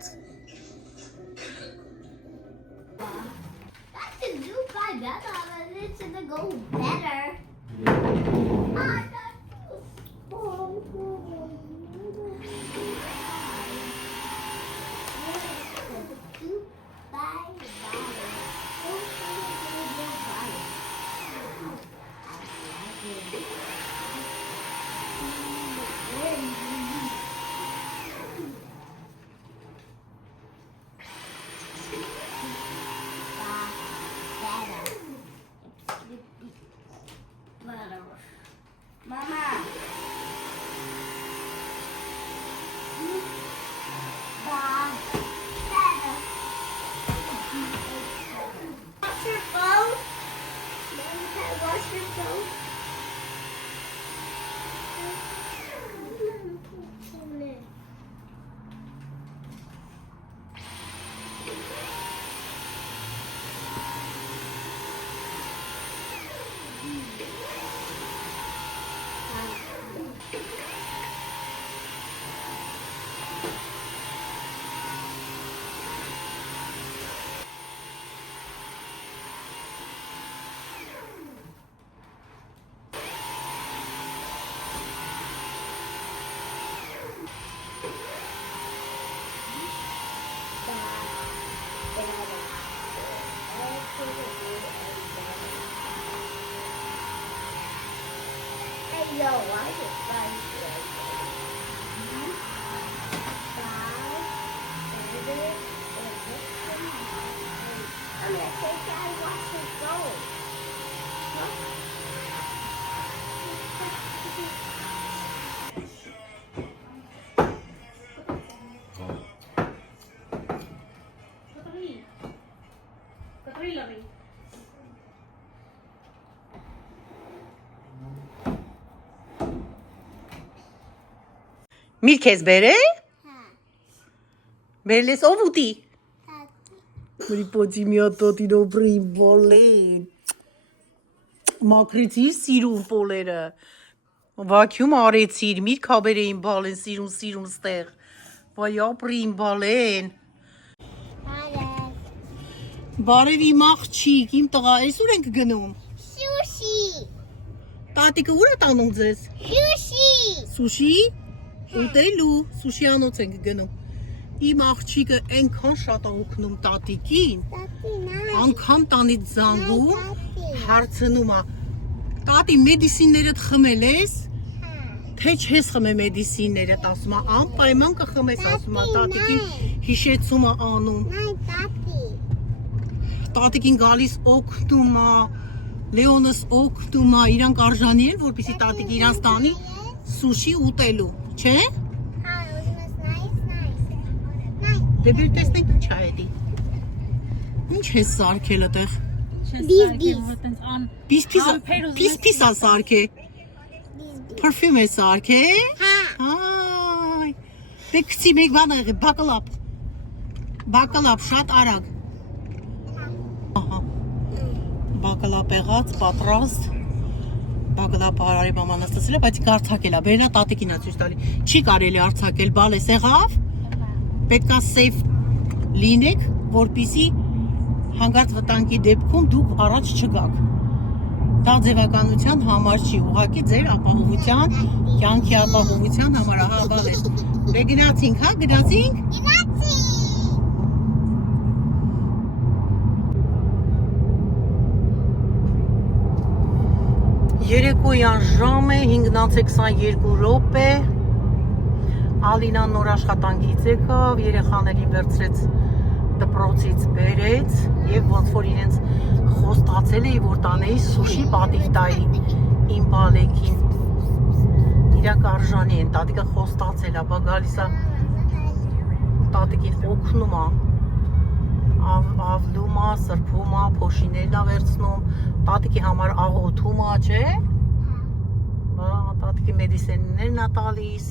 եղած։ That could do by better, but it's gonna go better. Mama. Wash your phone. Mom, can I wash your phone? Hey, yo, why is it five? I'm gonna say, Dad, watch your phone. Միր քեզ բերե։ Բերլես ով ուտի։ Մրի պոցի մի հատ տոտի դոբրի բոլեն։ Մաքրեցիր սիրուն պոլերը։ Վաքյում արեցիր, միր քաբերեին բալեն սիրուն ստեղ։ Վայ ապրին բալեն։ Բարև իմ աղջիկ, իմ տղա, այսօր ենք գնում։ Sushi. Տատիկը ուր է տանում ձեզ։ Sushi. Սուշի։ Ուտելու, սուշիանոց ենք գնում։ Իմ աղջիկը այնքան շատ է օգնում տատիկին, անգամ տանից զանգում, հարցնում է, տատի մեդիսիններդ խմել ես, թե չես խմե մեդիսիններդ, ասում է, անպայման կխմես, ասում է, տատիկին հիշեցում է անում, տատիկին գալիս օգնում է, Լեոնս օգնում է, իրանք արժանի են, որպեսզի տատիկը իրանց տանի սուշի ուտելու, չէ՞։ Դե բեր տեսնենք ինչ է էդի։ Ինչ է սարքել այդեղ։ Պիս է սարքե։ Պարֆյում է սարքե։ Հայ։ Դե քցի մեկ բան եղի, բակալապ շատ արագ։ Ահա։ Բակալապ եղած, պատրաստ։ Բակալապ արարի մաման աստացել է, բայց կարցակել է, բերնա տատիկին է ցույց տալի։ Չի կարելի արցակել, բալես եղավ։ Պետք է սեյֆ լինեք, որպեսզի հանգարց վտանգի դեպքում դուք առաջ չգաք։ Դա ձևականության համար չի, ուղղակի ձեր ապահովության, կյանքի ապահովության համար, ահա բալես։ Դե գնացինք, հա, գնացինք։ Երեկոյան ժամ է 5:22 րոպե։ Ալինան նոր աշխատանքից եկավ, երեխաներին վերցրեց դպրոցից բերեց եւ ոնց որ իրենց խոստացել էի, որ տանեի սուշի պատիվ տայի իմ բալեկին։ Իրանք արժանի են, տատիկը խոստացել է, բա գալիս է տատիկին օգնում է, ավլում է, սրբում է, փոշիներն է վերցնում, տատիկի համար աղոթում է, չէ՞։ Տատիկի մեդիսիններն է տալիս,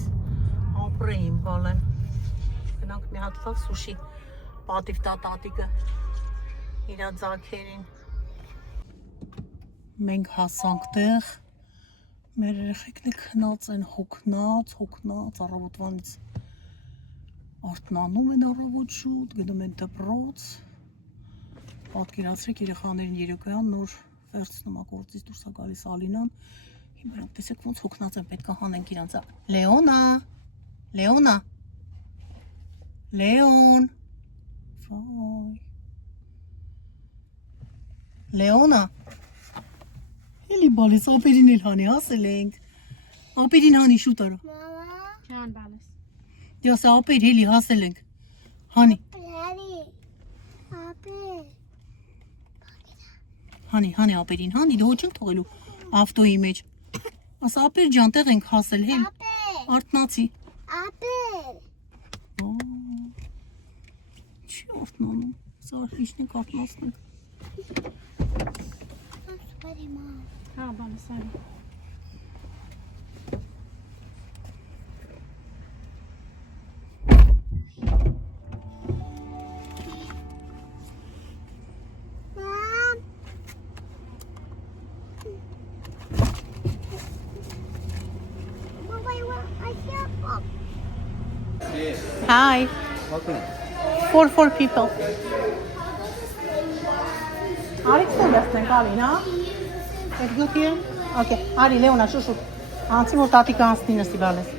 ապրեին բալեն։ Գնանք մի հատ լավ սուշի պատիվ տա տատիկը իրա ձագերին։ Մենք հասանք տեղ, մեր երեխեքն է քնած են, հոգնած, առավոտվանից Արթնանում են առավոտ շուտ, գնում են դպրոց։ Պատկերացրեք երեխաներին երեկոյան նոր վերցնում ա գործից դուրս ա գալիս Ալինան։ Հիմա տեսեք ոնց հոգնած են, պետք է հանենք իրանց։ Լեոնա։ Լեոնա։ Լեոն։ Վայ։ Լեոնա։ Էլի բալես ապերին էլ հանի, հասել ենք։ Ապերին հանի շուտ արա։ Mama. Can balance. Դյոս ապեր էլի հասել ենք։ Հանի, Daddy. Papi. հանի ապերին, հանի, դու չենք թողելու ավտոյի մեջ։ Ասա ապեր ջան, տեղ ենք հասել, հել։ Papi. Արթնացի։ Papi. Չի արթնանում։ Սա իջնենք արթնացնենք։ Sorry, Mom. Can balance. Sorry. Mom. Mom, I hear Pop. Hi. For people. Արիքն դեռնենք Ալին, հա։ Let's go here. Okay. Արի Լեոնա շուշուտ։ Անցի որ տատիկը անցնի նստի բալես։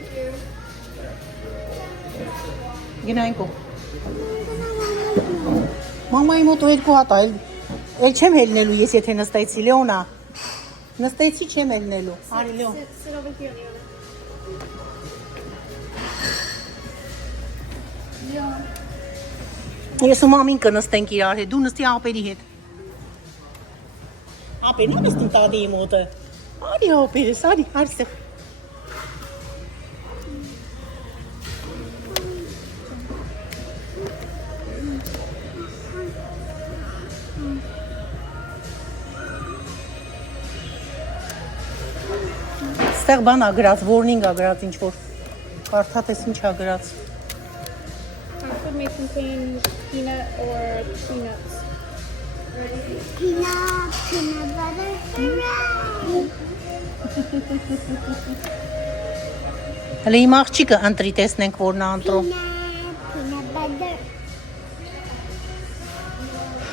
Գնայինք։ Մամայի մոտ երկու հատ այլ չեմ հելնելու ես եթե նստեցի Լեոնա։ Նստեցի չեմ հելնելու։ Արի Լեոն։ Sit over here, Leona. Ես ու մամին կնստենք իրար հետ, դու նստի ապերի հետ։ Ապերն է նստում տատիի մոտը։ Արի ապերս, արի, հարստեղ։ Ստեղ բան ա գրած, warning ա գրած ինչ-որ։ Կարդա տես ինչ ա գրած։ Food may contain peanut or peanuts. Peanut butter. Hooray! Հələ իմ աղջիկը ընտրի տեսնենք որ նա ընտրում։ Peanut butter.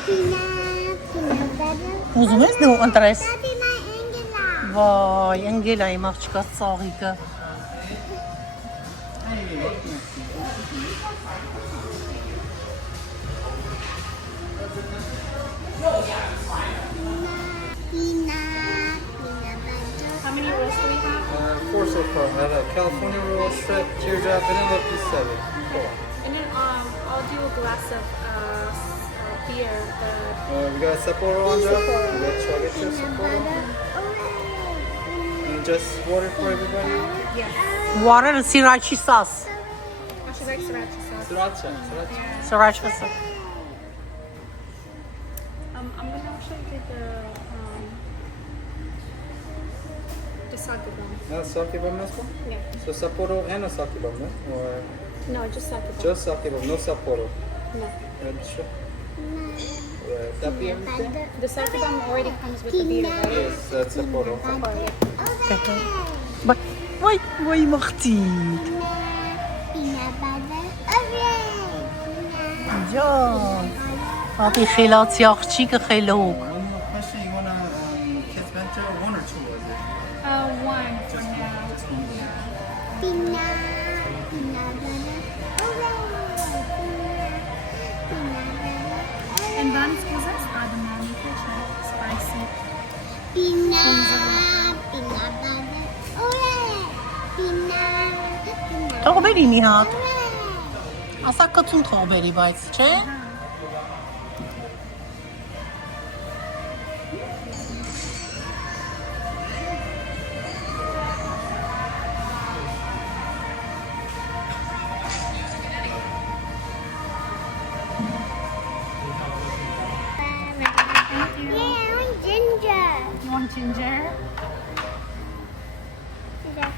Peanut butter. Ուզում ես դու ընտրես։ Daddy, my Angela. Վայ, ընկել ա իմ աղջիկա ծաղիկը։ Peanut butter. How many rolls do we have? 4 so far. I have a California roll, shrimp, teardrop, vanilla, piece 7. 4. And then I'll do a glass of beer. We got Sapporo on top. We got chocolate chip Sapporo. And just water for everybody. Yes. Water sriracha sauce. Oh, she likes sriracha sauce. Sriracha. Sriracha sauce. I'm gonna actually get the sake bomb. Sake bomb as well? Yeah. So Sapporo and a sake bomb, no? Or No, just sake bomb. just sake bomb, no Sapporo. No. Sure. Happy everything? The sake bomb already comes with the beer, right? Yes, that's Sapporo. Վայ, վայ մաղթիկ։ Peanut butter. Hooray! Ջան։ Ատի խելացի աղջիկը խելոք։ One more question. You want a kids bento? 1 or 2 was it? One. Just one. Just one. Peanut butter. Hooray! And buns, cousins, are the mommy kitchen. Spicy. Peanut butter. Hooray! Peanut. Թող բերի մի հատ։ Hooray! Ասա կծուն թող բերի, բայց, չէ։ Yeah, I want ginger. You want ginger? Is that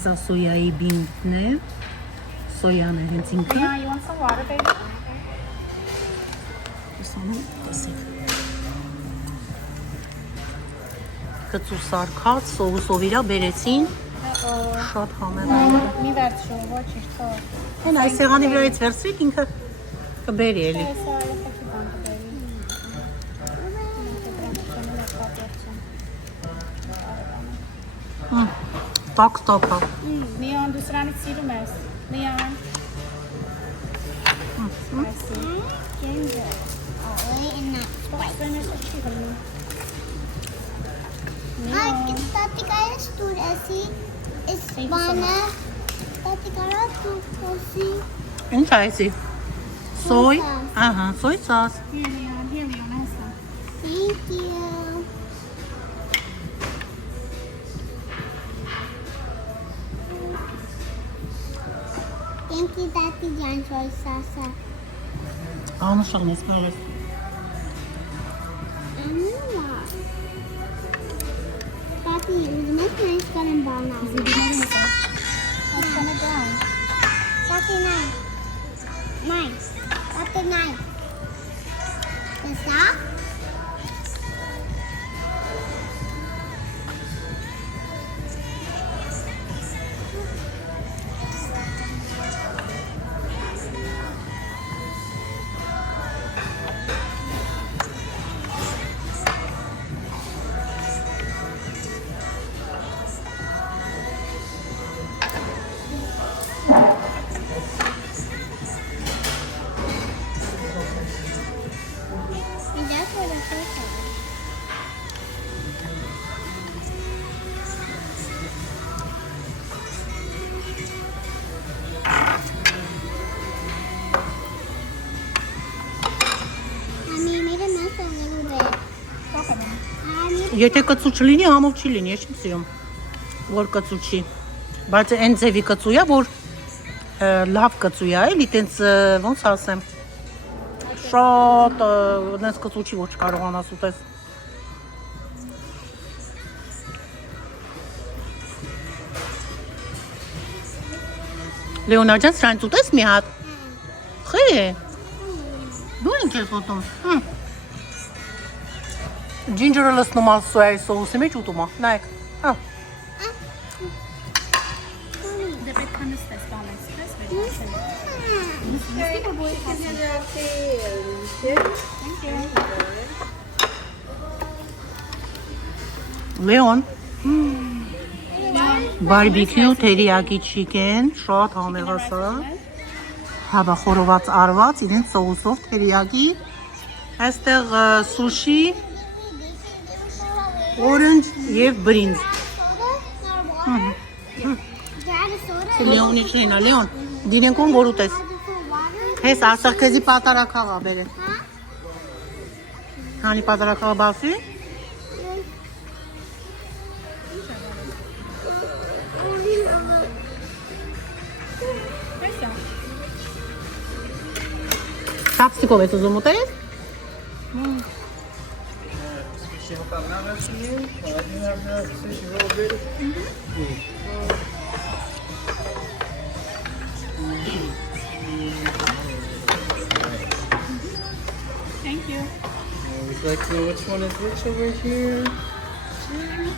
Սա սոյայի բինտն է։ Սոյան է հենց ինքը։ Yeah, you want some water, baby? Ուսանում տեսեք։ Կծու սարքած, սովուսով իրա բերեցին։ Շատ համեղ է։ Մի վերջո, ոչ ճիշտ է։ Հեն այս սեղանի վրայից վերցրեք ինքը կբերի էլի։ Հեսա ալեխի բանկը բերի։ Տակ տապա։ Միան դու սրանից սիրում ես։ Միան։ Ginger. Oh, and not spice. Ay, tati kaya sturasi. Isbana. Tati kaya tukosi. Ինչ է էսի։ Սոյ, ահա, սոյ սաս։ Here, Mian, հեսա։ Thank you. Thank you, Tati Jan Choy Sasa. Անուշան ես կարես։ Tati, uzman nice karan bana. What's gonna down? Tati nice. Nice. Tati nice. Is that? And that's what the first one. Mommy made a mess a little bit. Եթե կծու չլինի, համով չի լինի, ես չեմ սիրում, որ կծու չի։ Բայց այն ձևի կծու է, որ լավ կծու է, էլի տենց ոնց ասեմ։ Շատ նենց կծու չի, որ չկարողանաս ուտես։ Լեոնա ջան, սրանից ուտես մի հատ։ Խի։ Դու ինչ ես ուտում։ Ջինջերը լցնում ա սոյայի սոուսի մեջ ուտում ա։ Նայեք։ Հա։ The bit kind of stays balanced. That's good. Thank you. Լեոն։ Բարբիկյու թերիակի չիկեն, շատ համեղասա։ Հավա խորոված արված, իրեն սոուսով թերիակի։ Այստեղ սուշի, օրենջ եւ բրինձ։ Լեոնի չնա, Լեոն, դինենք ում որ ուտես։ Հես ասեղ քեզի պատարակաղա բերեն։ Հանի պատարակաղա բացի։ Չապստիկով ես ուզում ուտես։ She help out now to you? You have the sushi roll ready? Thank you. Would you like to know which one is which over here?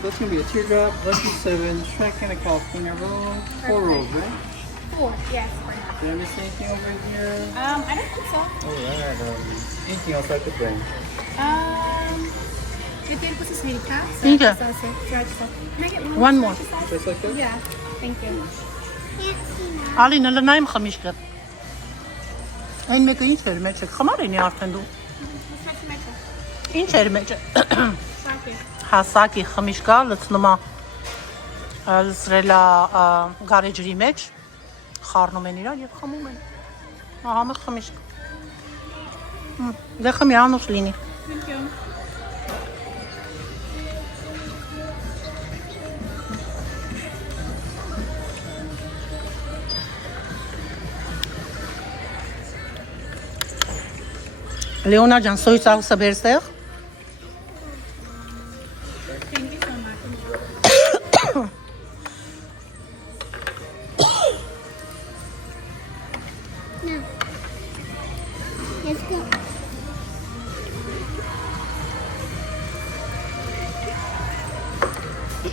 That's going to be a teardrop, lucky 7, shrimp and a California roll, 4 rolls, right? 4, yes. Did I miss anything over here? I don't think so. Alright, anything else I could bring? If you put this meat cat, Thank you. Can I get One more. Just like that? Yeah, thank you. Ալինը լնայմ խմիշկը։ Այն մեկը ինչ էր մեջը, խմար ինի արդեն դու։ Ինչ էր մեջը։ Հասակի խմիշկա լցնում է լցրելա գարեջրի մեջ, խառնում են իրար եւ խմում են։ Համեղ խմիշկ։ Դե խմի անուշ լինի։ Thank you. Լեոնա ջան, սոյ սաուսը բերստեղ։ Thank you so much. Neyse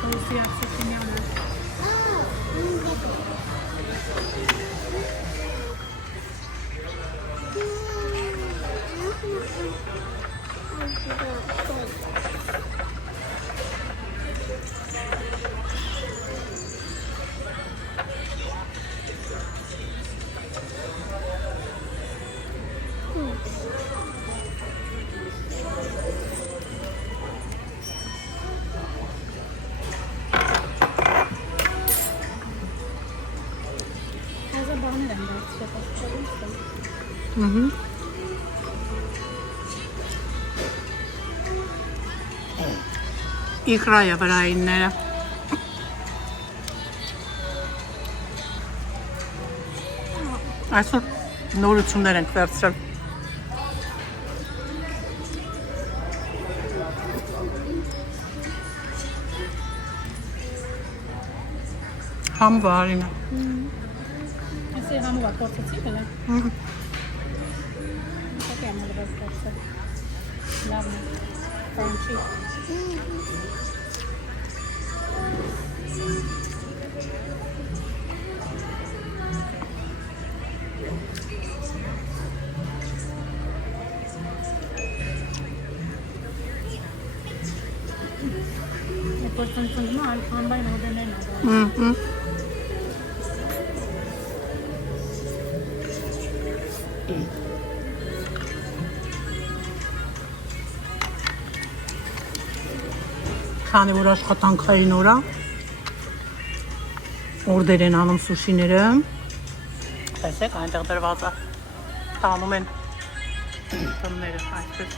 kurusu yapsa kim yanar. Fazla bağırmadan belki şey yapalım. Hı hı. İkraya վրայինները։ Այսօր նորություններ ենք վերցրել։ Համ վարինը։ Այսի համը բա կործացի հելը։ Ինչ է ամալը բաց կործը։ Լավն է, պանչի։ Կործանցնումը անբայն հոդերներն ադար։ Քանի որ աշխատանքային օր է, օրդեր են անում սուշիները։ Տեսեք, այնտեղ դրված է։ Տանում են տները, այսպես։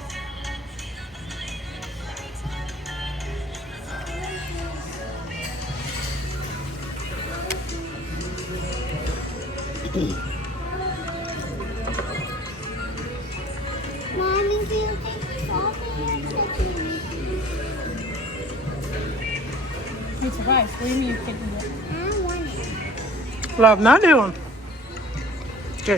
Mommy, can you take coffee? It's rice. What do you mean you're taking it? I want it. Լավն է Լեոն։ Գե։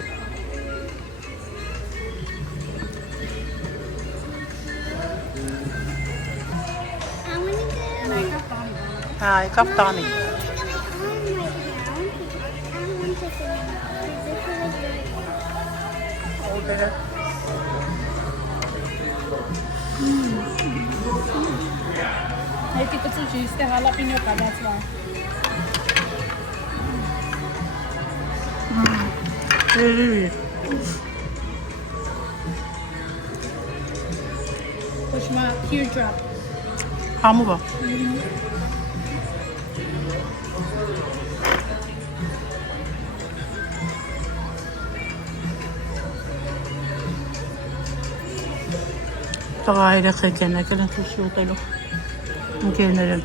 I want to go. Հա, եկավ տանի։ I want to go. Օրդերը։ Эти кацучи, из тех jalapeno кабацва. Էլի։ Hoşuma teardrop. Համով է։ Տղա երեխեք են եկել են սուշի ուտելու։ Ընկերներ են։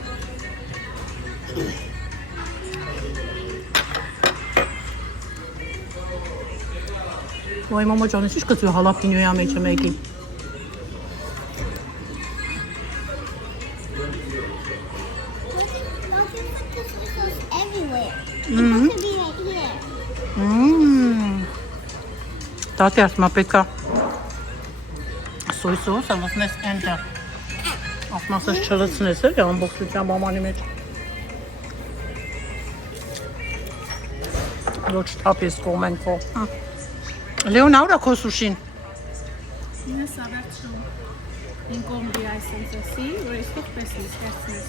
Ոյ մամա ջան, ի՞նչ կծու հալապինյոյի մեջ մեկի։ Everywhere. It's supposed to be right here. Տատի ասում է պետք է սոյ սոսը լցնես այնտեղ։ Ասում ասես չլցնես էլի ամբողջությամբ ամանի մեջ։ Ոչ թափես կողմեն քո։ Լեոն աուրա քո սուշին։ Ես ավերցում։ Ինքոմդի այսպես էսի, որ այսպես պես ստեղծես։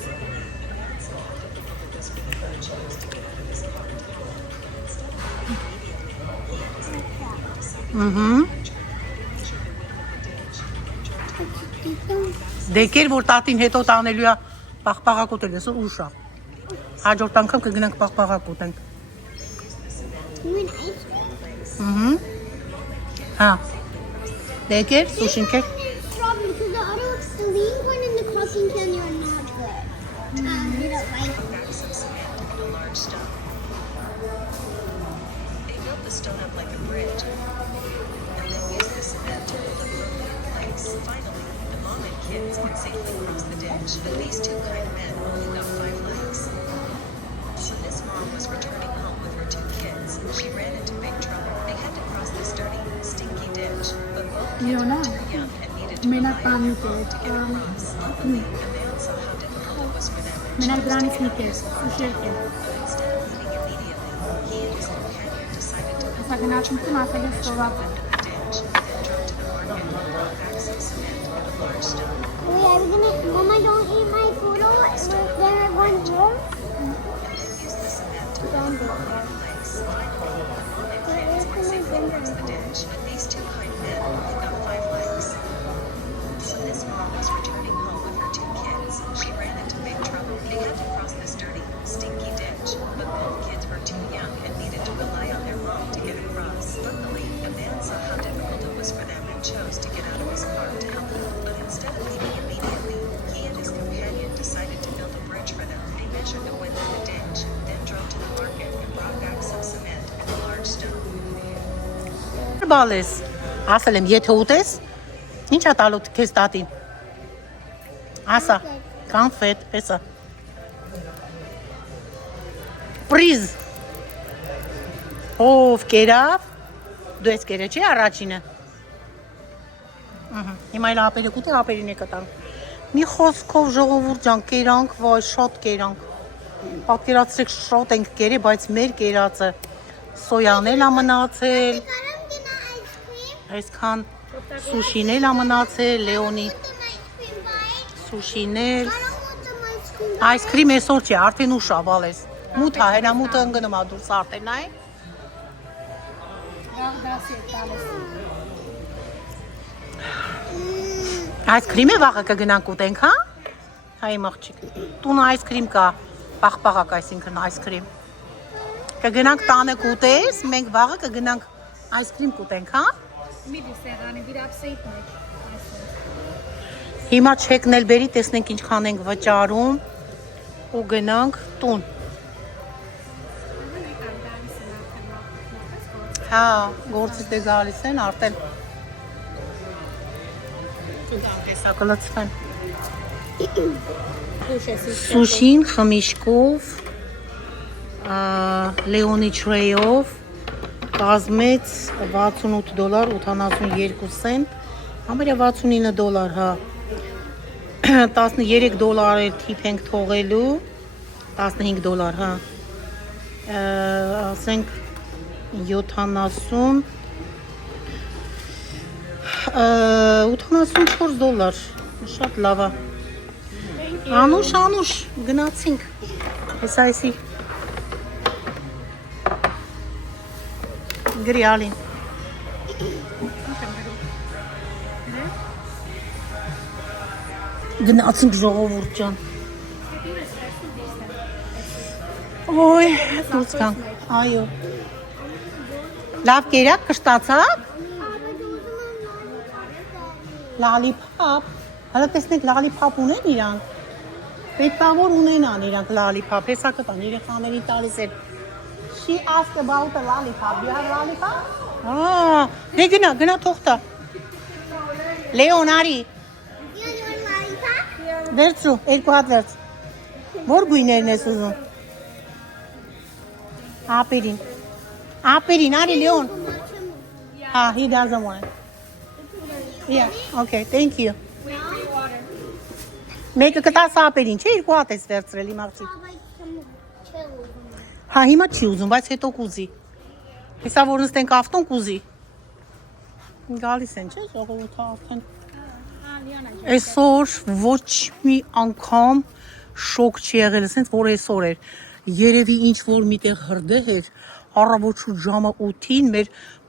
Դեկեր որ տատին հետո տանելու է պաղպաղակ ուտել, ես ուշ է։ Հաջորդ անգամ կգնանք պաղպաղակ ուտենք։ You want ice cream? Հա։ Դեկեր, սուշին կեր։ Strawberry, because the lean one and the cooking candy are not good. We don't like them. Large stone. They built the stone up like a bridge, and then used the cement to build a road in place. Finally, the mom and kids could safely cross the ditch, but these two kind men only got 5 legs. When this mom was returning home with her 2 kids, she ran into big trouble. They had Leona, mena paniket. Man saw how difficult it was for them and Mena chose to granis get out of nikes. his car. Sushirke. But instead of leaving immediately, he and his companion decided to build a bridge Saganatun kun afele into stovate. the ditch, then drove to the market and brought back some cement and a large stone. Wait, are we gonna, Mama, don't eat my food. Then I want home. Used the cement to build a wall around the lakes. Finally, the Mormon kids could safely cross the ditch, but these two kind men only got 5 legs. When this mom was returning home with her 2 kids, she ran into big trouble. They had to cross this dirty, stinky ditch, but both kids were too young and needed to rely on their mom to get across. Luckily, a man saw how difficult it was for them and chose to get out of his car to help them. But instead of leaving immediately, he and his companion decided to build a bridge for them. They measured the width of the ditch, then drove to the market and brought back some cement and a large stone. Բալես, ասել եմ, եթե ուտես, ինչ է տալու քեզ տատին։ Ասա, կոնֆետ, էսա։ Պրիզ։ Ով կերավ։ Դու ես կերե չի առաջինը։ Հիմա էլ ապերը կուտի, ապերին է կտան։ Մի խոսքով ժողովուրդ ջան, կերանք, վայ, շատ կերանք։ Պատկերացրեք շատ ենք կերե, բայց մեր կերածը սոյան էլ ա մնացել, Karam gina ice cream. այսքան սուշին էլ ա մնացել, Լեոնի Want an ice cream bite? սուշին էլ։ I don't want an ice cream bite. Այսքրիմ այսօր չի, արդեն ուշ ա բալես։ Մութ ա, հենա մութը ընկնում ա դուրս արդեն, այ։ Այսքրիմ է վաղը կգնանք ուտենք, հա։ Հայ մաղջիկ։ Տունը այսքրիմ կա, պաղպաղակ այսինքն այսքրիմ։ Կգնանք տանը կուտես, մենք վաղը կգնանք այսքրիմ կուտենք, հա։ Midi serrani bir apseytme. Հիմա չեկն էլ բերի, տեսնենք ինչքան ենք վճարում ու գնանք տուն։ Հա, գործից դե գալիս են արդեն։ Տեսա կլծվեն։ Սուշին խմիշկով, Լեոնի չրեյով, կազմեց $68.82 սենտ, համարյա $69, հա։ $13 էլ թիփ ենք թողելու, $15, հա։ Ասենք 70 $84, շատ լավ է։ Անուշ, գնացինք։ Հեսա էսի։ Գրիալին։ Գնացինք ժողովուրդ ջան։ Ոյ, դուրս կանք, այո։ Լավ կերակ, կշտացակ։ Լալիփապ, հələ տեսնեք լալիփապ ունեն իրանք։ Պետք է որ ունենան իրանք լալիփապ, հեսա կտան երեխաների տալիս էր։ She asked about a lollipop. You have lollipop? Ah, դե գնա թողտա։ Լեոնարի, You want lollipop? վերցու, 2 հատ վերց։ Որ գույներն ես ուզում։ Ապերին, արի Լեոն։ Հա, he doesn't want. Yeah, okay, thank you. Մեկը կտաս ապերին, չէ, 2 հատ ես վերցրել իմ աղջիկ։ Հա, հիմա չի ուզում, բայց հետո կուզի։ Հեսա որ նստենք ավտոն կուզի։ Գալիս են, չէ, ժողովուրդը արդեն։ Այսօր ոչ մի անգամ շոկ չի եղել, ասենց որ այսօր էր։ Երևի ինչ որ միտեղ հրդեհ էր, առավոտ ժամը 8-ին մեր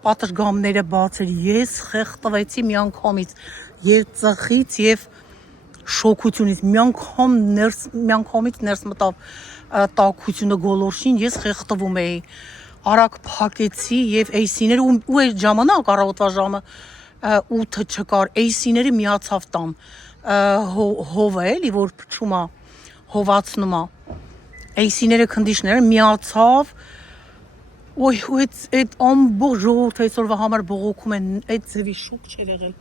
պատշգամբները բաց էր։ Ես խեղդվեցի մի անգամից, եւ ծխից եւ շոկությունից միանգամից ներս մտավ տաքությունը գոլորշին, ես խեղդվում էի, արագ փակեցի եւ AC-ները ու այդ ժամանակ առավոտվա ժամը 8-ը չկար, AC-ները միացավ տան հովը էլի որ փչում է, հովացնում է, AC-ները քնդիշները միացավ, ոյ այդ ամբողջ ժողովուրդը այսօրվա համար բողոքում են, այդ ձևի շոկ չէր եղել։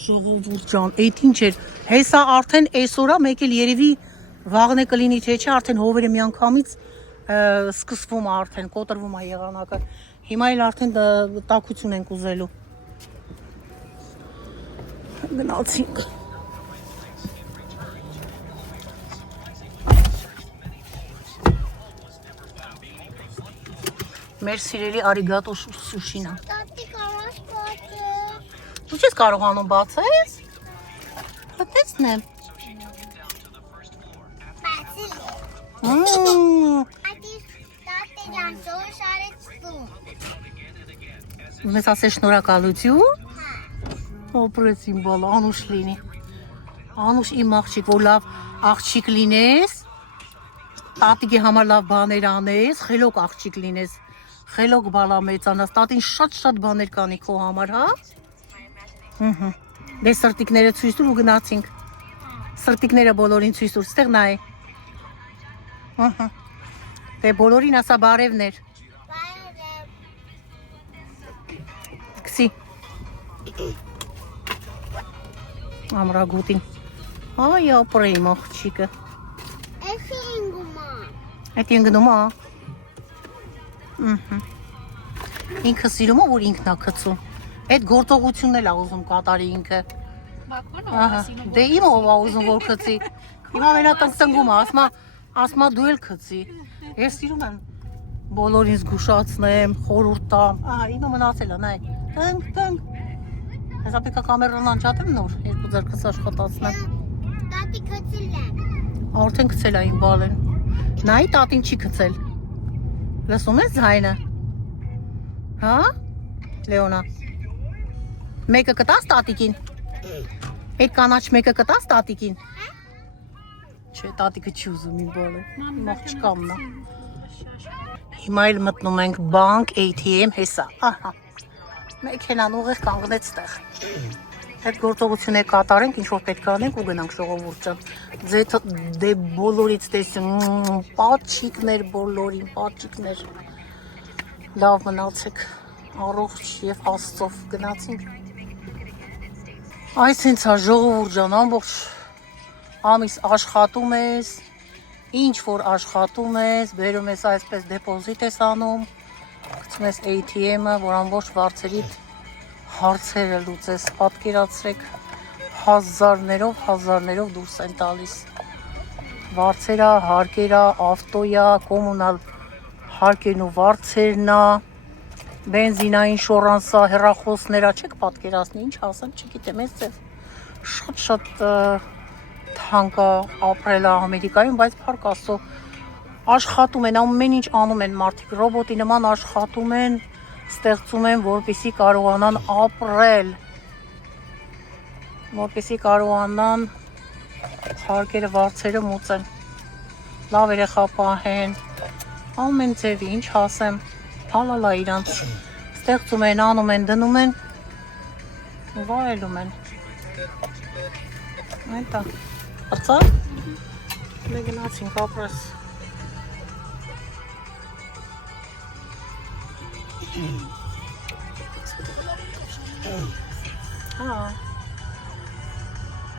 Ժողովուրդ ջան, այդ ինչ էր։ Հեսա արդեն այսօրա մեկ էլ երևի վաղն է կլինի, թե չէ, արդեն հովերը միանգամից սկսվում է արդեն, կոտրվում է եղանակը։ Հիմա էլ արդեն տաքություն ենք ուզելու։ Գնացինք։ Մեր սիրելի արիգատո սուշինա։ Տատի կարաս բացը։ Դու չես կարողանում բացես։ Պատեսնեմ։ Բացի։ Ատի տատի ջան սոս արեցու։ Մեզ ասես շնորհակալություն։ Օպրես իմ բալ, Անուշ լինի։ Անուշ իմ աղջիկ, որ լավ աղջիկ լինես, տատիկի համար լավ բաներ անես, խելոք աղջիկ լինես, խելոք բալա մեծանաս, տատին շատ բաներ կանի քո համար, հա։ Դե սրտիկները ցույց տուր ու գնացինք։ Սրտիկները բոլորին ցույց տուր, ստեղ նայ։ Դե բոլորին ասա բարևներ։ Քսի։ Ամրագուտին։ Այ ապրեի աղջիկը։ Էսի ինգումա։ Այդ ինգնում է։ Ինքը սիրում է, որ ինքն է գցում։ Այդ գործողությունն էլ է ուզում կատարի ինքը։ Ահա։ Դե իմ ով է ուզում որ գցի։ Հիմա մենա տնկտնգում է, ասма դու էլ գցի։ Ես սիրում եմ բոլորին զգուշացնեմ, խորհուրդ տամ։ Ահա, իմը մնացել է, նայ։ Տնկ։ Հեսա պեկա կամերան անջատեմ նոր, երկու ձեռքս աշխատացնեմ։ Տատի քցել է։ Արդեն գցել է իմ բալեն։ Նայի տատին չի գցել։ Լսում ես ձայնը։ Հա? Լեոնա։ Մեկը կտաս տատիկին։ Այդ կանաչ մեկը կտաս տատիկին։ Չէ, տատիկը չի ուզում իմ բալը։ Աղջկամն է։ Հիմա էլ մտնում ենք բանկ ATM հեսա։ Ահա։ Մեքենան ուղիղ կանգնեց տեղ։ Այդ գործողությունը կատարենք, ինչ որ պետք է անենք ու գնանք ժողովուրդ ջան։ Դե բոլորից տեսնում, պատչիկներ բոլորին, պատչիկներ։ Լավ մնացեք, առողջ եւ Աստծով գնացինք։ Այս ինձ է ժողովուրդ ջան, ամբողջ ամիս աշխատում ես, ինչ որ աշխատում ես, բերում ես այսպես դեպոզիտ ես անում, գցում ես ATM-ը, որ ամբողջ վարձերիդ հարցերը լուծես, պատկերացրեք հազարներով դուրս են տալիս։ Վարձերա, հարկերա, ավտոյա, կոմունալ հարկերն ու վարձերնա, բենզինա, ինշորանսա, հեռախոսներա, չեք պատկերացնի, ինչ ասեմ, չգիտեմ, ես շատ թանկ է ապրելը Ամերիկայում, բայց փառք Աստծո աշխատում են, ամեն ինչ անում են մարդիկ, ռոբոտի նման աշխատում են, ստեղծում են, որպեսզի կարողանան ապրել, որպեսզի կարողանան հարկերը, վարձերը մուծեն, լավ երեխա պահեն, ամեն ձևի, ինչ ասեմ, հալալա իրանց, ստեղծում են, անում են, դնում են, վայելում են, այդա, ածա, դե գնացինք ապրես, Ah.